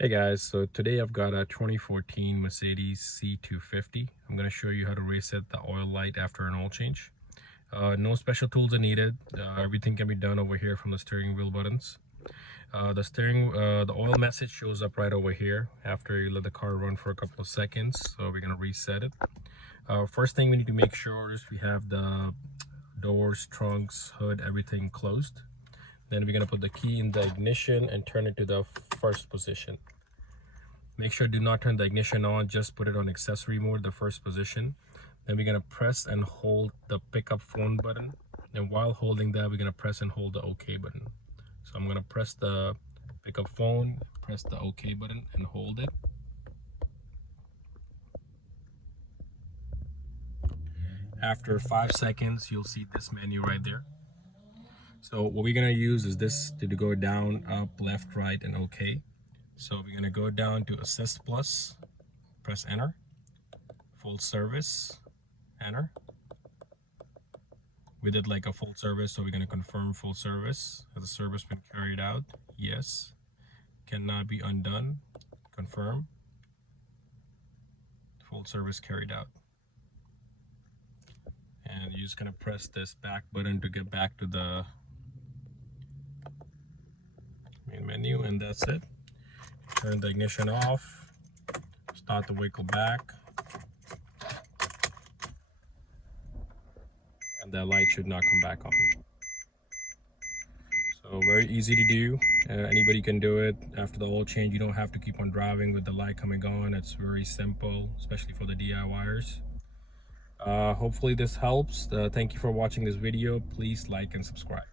Hey guys, so today I've got a 2014 Mercedes C250. I'm going to show you how to reset the oil light after an oil change. No special tools are needed. Everything can be done over here from the steering wheel buttons. The oil message shows up right over here after you let the car run for a couple of seconds. So we're going to reset it. First thing we need to make sure is we have the doors, trunks, hood, everything closed. Then we're going to put the key in the ignition and turn it to the first position. Make sure do not turn the ignition on, just put it on accessory mode, the first position. Then we're going to press and hold the pickup phone button. And while holding that, we're going to press and hold the OK button. So I'm going to press the pickup phone, press the OK button and hold it. After 5 seconds, you'll see this menu right there. So what we're going to use is this to go down, up, left, right, and OK. So we're going to go down to Assist Plus, press Enter, Full Service, Enter. We did like a full service, so we're going to confirm full service. Has the service been carried out? Yes. Cannot be undone. Confirm. Full service carried out. And you're just going to press this back button to get back to the main menu, and that's it. Turn the ignition off, start the vehicle back, and that light should not come back on. So very easy to do. Anybody can do it after the oil change. You don't have to keep on driving with the light coming on. It's very simple, especially for the DIYers. Hopefully this helps. Thank you for watching this video. Please like and subscribe.